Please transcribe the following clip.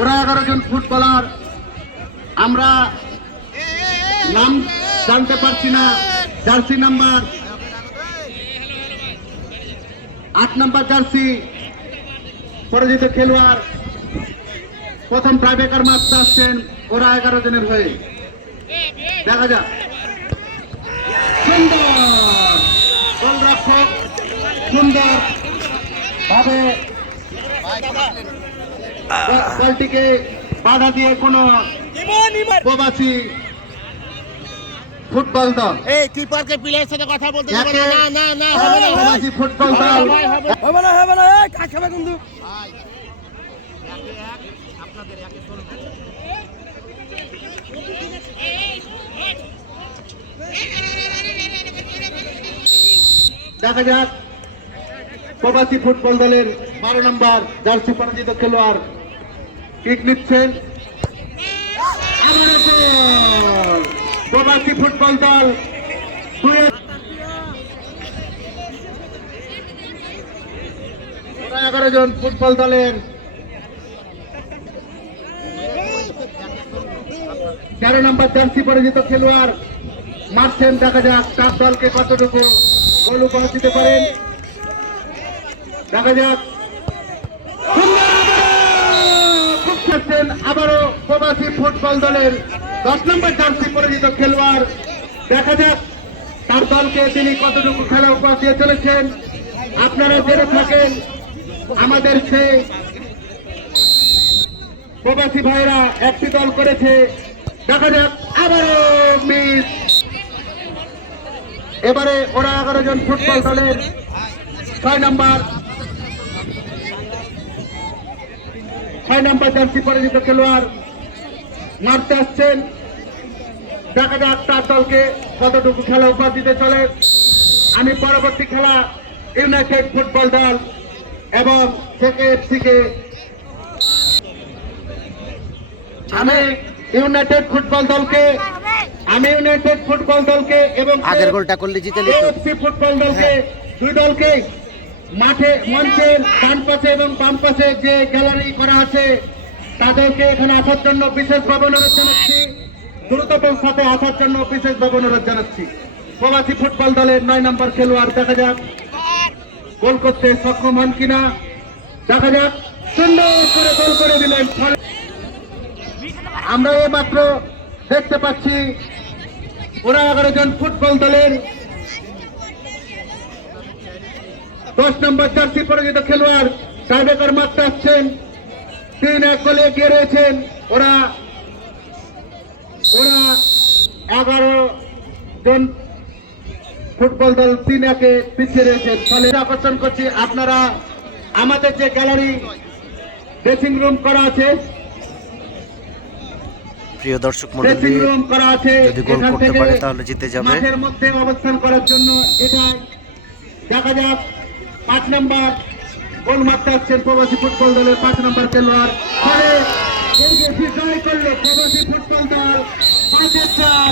ওরা এগারো জন ফুটবলার। আমরা নাম জানতে পারছি না। জার্সি নাম্বার আট নাম্বার জার্সি, পরাজিত খেলোয়াড়। প্রথম ট্রাইবেকার মারতে আসছেন ওরা এগারো জনের হয়ে। দেখা যাক। সুন্দর গোলরক্ষক সুন্দর ভাবে বলটিকে বাধা দিয়ে কোনো প্রবাসী ফুটবল দল। এই কিপারকে প্লেয়ারের সাথে কথা বলতে না। না না হবে না প্রবাসী ফুটবল দল। হবে না হবে না। এই কাজ খাবে কিন্তু। দেখা যাক। প্রবাসী ফুটবল দলের বারো নম্বর জার্সি পরাজিত খেলোয়াড় কিক নিচ্ছেন। প্রবাসী ফুটবল দল। এগারো জন ফুটবল দলের। তেরো নম্বর জার্সি পরাজিত খেলোয়াড়। মারছেন, দেখা যাক তার দলকে কতটুকু গোল উপহার দিতে পারেন দেখা যাক। খেলছেন আবারও প্রবাসী ফুটবল দলের দশ নম্বর জার্সি পরিচিত খেলোয়াড়। দেখা যাক তার দলকে তিনি কতটুকু খেলা উপহার দিয়ে চলেছেন। আপনারা জেনে থাকেন, আমাদের সেই প্রবাসী ভাইরা একটি দল করেছে। দেখা যাক, আবারও মিস। এবারে ওরা এগারো জন ফুটবল দলের ছয় নম্বর ছয় নম্বর জার্সি পরিচিত খেলোয়াড় মারতে আসছেন। দেখা যাক তার দলকে কতটুকু খেলা উপহার দিতে চলে। আমি পরবর্তী খেলা ইউনাইটেড ফুটবল দল এবং থেকে আমি ইউনাইটেড ফুটবল দলকে আমি ইউনাইটেড ফুটবল দলকে এবং আগের গোলটা করলে জিতে ফুটবল দলকে দুই দলকে মাঠে মঞ্চের ডান পাশে এবং বাম পাশে যে গ্যালারি করা আছে, তাদেরকে এখানে আসার জন্য বিশেষভাবে অনুরোধ জানাচ্ছি। দ্রুততম সাথে আসার জন্য বিশেষভাবে অনুরোধ জানাচ্ছি। প্রবাসী ফুটবল দলের নয় নম্বর খেলোয়াড়, দেখা যাক। গোল করতে সক্ষম হন কিনা? দেখা যাক। সুন্দর গোল করে দিলেন আমরা এই মাত্র দেখতে পাচ্ছি ওরা এগারো জন ফুটবল দলের দশ নম্বর জার্সি পরিচিত খেলোয়াড় টাইবেকার মারতে আসছেন। তিন এক গোলে এগিয়ে রয়েছেন। ওরা ওরা এগারো জন ফুটবল দল তিন একে পিছিয়ে রয়েছেন ফলে আকর্ষণ করছি আপনারা আমাদের যে গ্যালারি ড্রেসিং রুম করা আছে প্রিয় দর্শক মন্ডলী যদি গোল করতে পারে তাহলে জিতে যাবে। মাঠের মধ্যে অবস্থান করার জন্য এটা দেখা যাক। পাঁচ নম্বর গোল মারতে আসছেন প্রবাসী ফুটবল দলের পাঁচ নম্বর খেলোয়াড়। ফলে এই যে বিজয় করল প্রবাসী ফুটবল দল পাঁচের চার